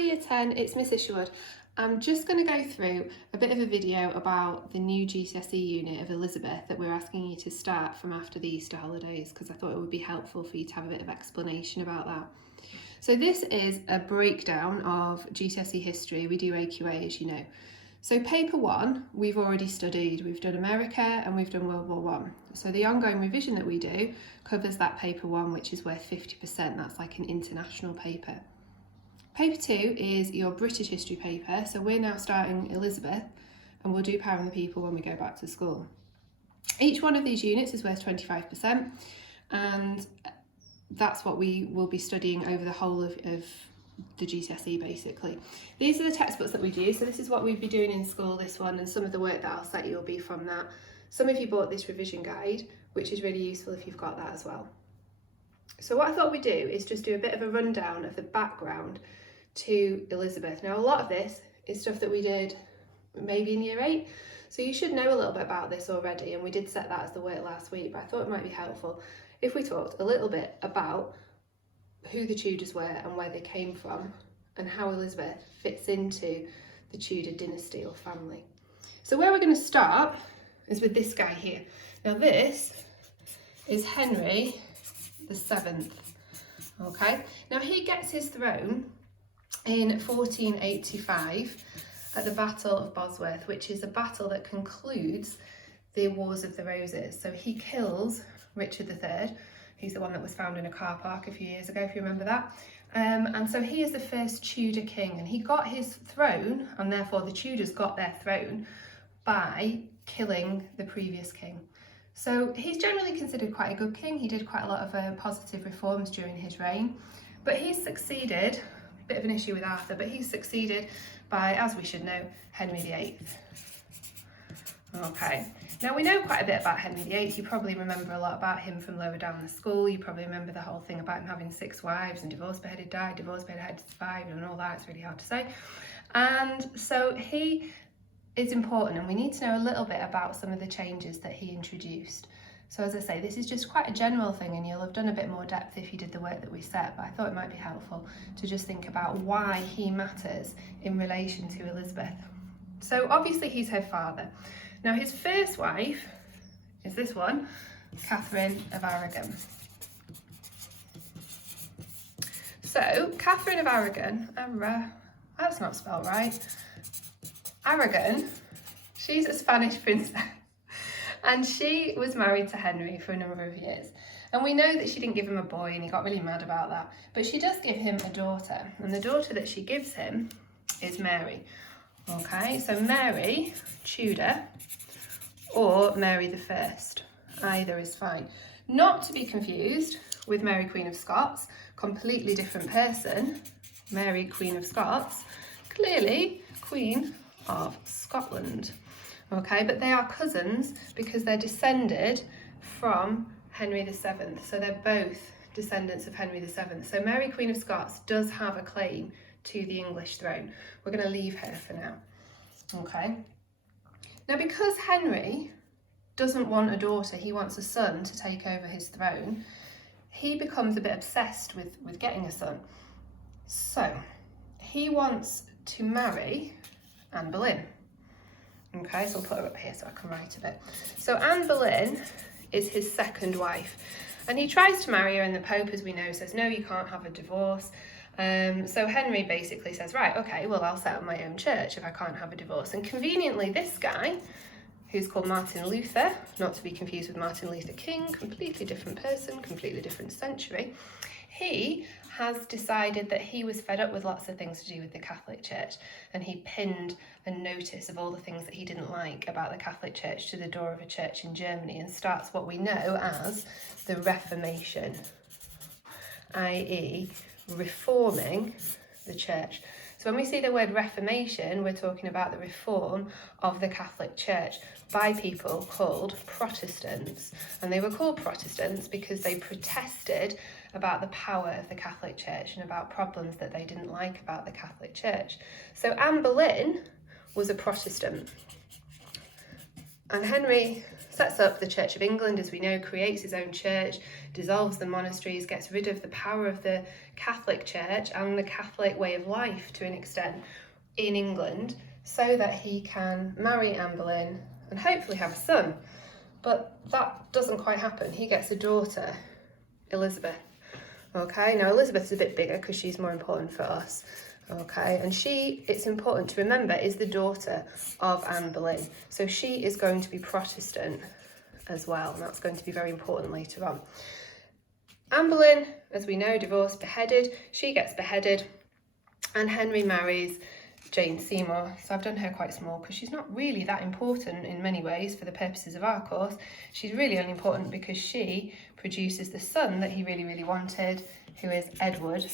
Year 10, it's Miss Isherwood. I'm just going to go through a bit of a video about the new GCSE unit of Elizabeth that we're asking you to start from after the Easter holidays, because I thought it would be helpful for you to have a bit of explanation about that. So this is a breakdown of GCSE history. We do AQA, as you know. So paper 1, we've already studied. We've done America and we've done World War I. So the ongoing revision that we do covers that paper 1, which is worth 50%. That's like an international paper. Paper 2 is your British history paper. So we're now starting Elizabeth and we'll do Power and the People when we go back to school. Each one of these units is worth 25%, and that's what we will be studying over the whole of the GCSE basically. These are the textbooks that we do, so this is what we'd be doing in school, this one, and some of the work that I'll set you will be from that. Some of you bought this revision guide, which is really useful if you've got that as well. So what I thought we'd do is just do a bit of a rundown of the background to Elizabeth. Now a lot of this is stuff that we did maybe in Year 8, so you should know a little bit about this already, and we did set that as the work last week, but I thought it might be helpful if we talked a little bit about who the Tudors were and where they came from and how Elizabeth fits into the Tudor dynasty or family. So where we're going to start is with this guy here. Now this is Henry VII. Okay, now he gets his throne in 1485 at the Battle of Bosworth, which is a battle that concludes the Wars of the Roses. So he kills Richard III. He's the one that was found in a car park a few years ago, if you remember that. And so he is the first Tudor king, and he got his throne, and therefore the Tudors got their throne, by killing the previous king. So he's generally considered quite a good king. He did quite a lot of positive reforms during his reign, but he's succeeded, a bit of an issue with Arthur, but he's succeeded by, as we should know, Henry VIII. Okay, now we know quite a bit about Henry VIII. You probably remember a lot about him from lower down the school. You probably remember the whole thing about him having 6 wives and divorced, beheaded, died, divorced, beheaded, survived, and all that. It's really hard to say. And so he is important, and we need to know a little bit about some of the changes that he introduced. So as I say, this is just quite a general thing, and you'll have done a bit more depth if you did the work that we set, but I thought it might be helpful to just think about why he matters in relation to Elizabeth. So obviously he's her father. Now his first wife is this one, Catherine of Aragon. So Catherine of Aragon, that's not spelled right. Aragon, she's a Spanish princess, and she was married to Henry for a number of years. And we know that she didn't give him a boy, and he got really mad about that. But she does give him a daughter, and the daughter that she gives him is Mary. Okay, so Mary Tudor or Mary I, either is fine. Not to be confused with Mary Queen of Scots, completely different person. Mary Queen of Scots, clearly Queen of Scotland. Okay, but they are cousins because they're descended from Henry VII. So they're both descendants of Henry VII. So Mary Queen of Scots does have a claim to the English throne. We're going to leave her for now. Okay. Now because Henry doesn't want a daughter, he wants a son to take over his throne, he becomes a bit obsessed with getting a son. So he wants to marry Anne Boleyn. Okay, so I'll put her up here so I can write a bit. So Anne Boleyn is his second wife, and he tries to marry her, and the Pope, as we know, says no, you can't have a divorce. So Henry basically says, right, okay, well, I'll set up my own church if I can't have a divorce. And conveniently, this guy, who's called Martin Luther, not to be confused with Martin Luther King, completely different person, completely different century, he has decided that he was fed up with lots of things to do with the Catholic Church, and he pinned a notice of all the things that he didn't like about the Catholic Church to the door of a church in Germany, and starts what we know as the Reformation, i.e. reforming the church. So when we see the word Reformation, we're talking about the reform of the Catholic Church by people called Protestants. And they were called Protestants because they protested about the power of the Catholic Church and about problems that they didn't like about the Catholic Church. So Anne Boleyn was a Protestant. And Henry sets up the Church of England, as we know, creates his own church, dissolves the monasteries, gets rid of the power of the Catholic Church and the Catholic way of life to an extent in England, so that he can marry Anne Boleyn and hopefully have a son. But that doesn't quite happen. He gets a daughter, Elizabeth. Okay, now Elizabeth's a bit bigger because she's more important for us. Okay, and she, it's important to remember, is the daughter of Anne Boleyn. So she is going to be Protestant as well, and that's going to be very important later on. Anne Boleyn, as we know, divorced, beheaded. She gets beheaded, and Henry marries Jane Seymour. So I've done her quite small because she's not really that important in many ways for the purposes of our course. She's really only important because she produces the son that he really, really wanted, who is Edward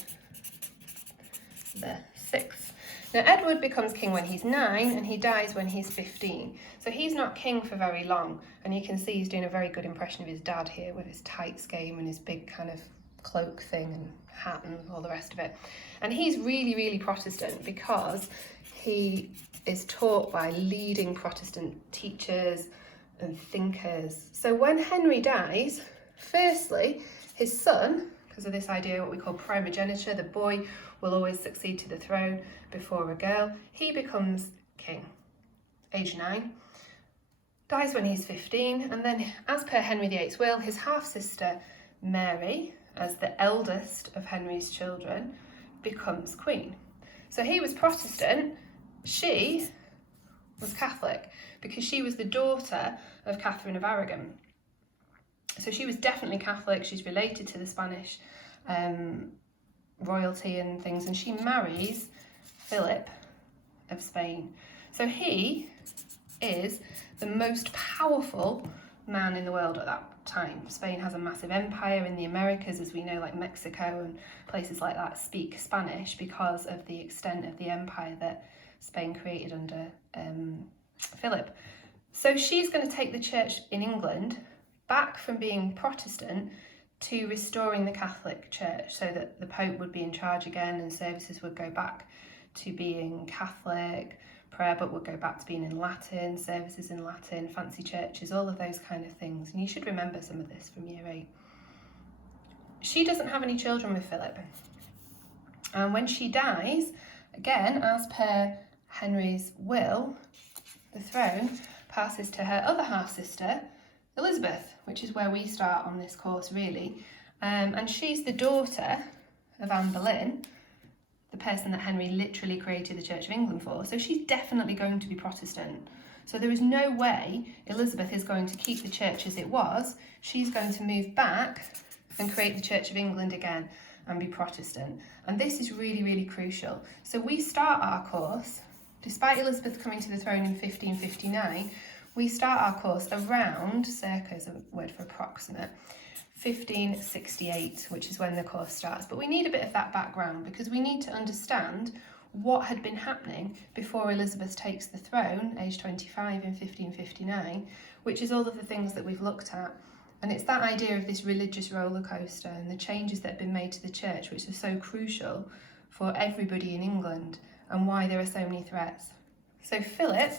the 6th. Now Edward becomes king when he's 9 and he dies when he's 15. So he's not king for very long, and you can see he's doing a very good impression of his dad here with his tights game and his big kind of cloak thing and hat and all the rest of it. And he's really, really Protestant because he is taught by leading Protestant teachers and thinkers. So when Henry dies, firstly, his son, because of this idea, what we call primogeniture, the boy will always succeed to the throne before a girl, he becomes king, age 9, dies when he's 15, and then, as per Henry VIII's will, his half-sister Mary, as the eldest of Henry's children, becomes queen. So he was Protestant, she was Catholic, because she was the daughter of Catherine of Aragon. So she was definitely Catholic, she's related to the Spanish royalty and things, and she marries Philip of Spain. So he is the most powerful man in the world at that time. Spain has a massive empire in the Americas, as we know, like Mexico and places like that speak Spanish because of the extent of the empire that Spain created under Philip. So she's going to take the church in England back from being Protestant to restoring the Catholic Church, so that the Pope would be in charge again and services would go back to being Catholic, prayer book would go back to being in Latin, services in Latin, fancy churches, all of those kind of things. And you should remember some of this from year 8. She doesn't have any children with Philip. And when she dies, again, as per Henry's will, the throne passes to her other half-sister, Elizabeth, which is where we start on this course really. And she's the daughter of Anne Boleyn, the person that Henry literally created the Church of England for. So she's definitely going to be Protestant. So there is no way Elizabeth is going to keep the church as it was. She's going to move back and create the Church of England again and be Protestant. And this is really, really crucial. So we start our course, despite Elizabeth coming to the throne in 1559, we start our course around, circa is a word for approximate, 1568, which is when the course starts. But we need a bit of that background because we need to understand what had been happening before Elizabeth takes the throne, age 25 in 1559, which is all of the things that we've looked at. And it's that idea of this religious roller coaster and the changes that have been made to the church, which are so crucial for everybody in England, and why there are so many threats. So Philip,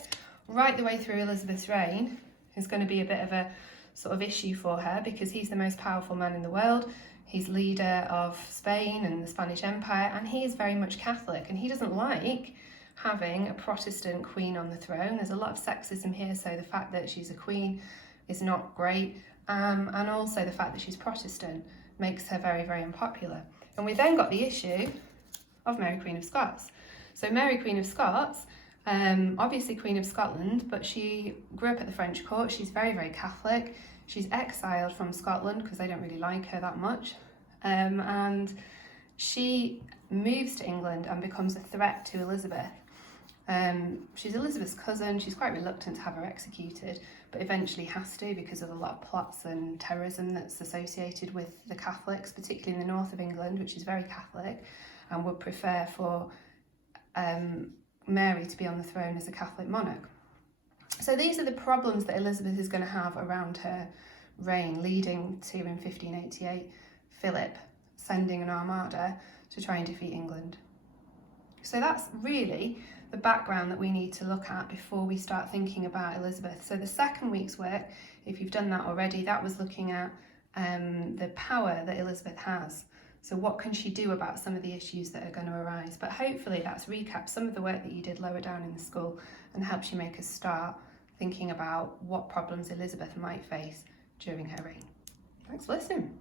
right the way through Elizabeth's reign, is going to be a bit of a sort of issue for her because he's the most powerful man in the world. He's leader of Spain and the Spanish Empire, and he is very much Catholic, and he doesn't like having a Protestant queen on the throne. There's a lot of sexism here, so the fact that she's a queen is not great, and also the fact that she's Protestant makes her very, very unpopular. And we then got the issue of Mary Queen of Scots. So Mary Queen of Scots, obviously Queen of Scotland, but she grew up at the French court. She's very, very Catholic. She's exiled from Scotland because they don't really like her that much. And she moves to England and becomes a threat to Elizabeth. She's Elizabeth's cousin. She's quite reluctant to have her executed, but eventually has to because of a lot of plots and terrorism that's associated with the Catholics, particularly in the north of England, which is very Catholic, and would prefer for Mary to be on the throne as a Catholic monarch. So these are the problems that Elizabeth is going to have around her reign, leading to, in 1588, Philip sending an armada to try and defeat England. So that's really the background that we need to look at before we start thinking about Elizabeth. So the second week's work, if you've done that already, that was looking at the power that Elizabeth has. So what can she do about some of the issues that are going to arise? But hopefully that's recapped some of the work that you did lower down in the school and helps you make a start thinking about what problems Elizabeth might face during her reign. Thanks for listening.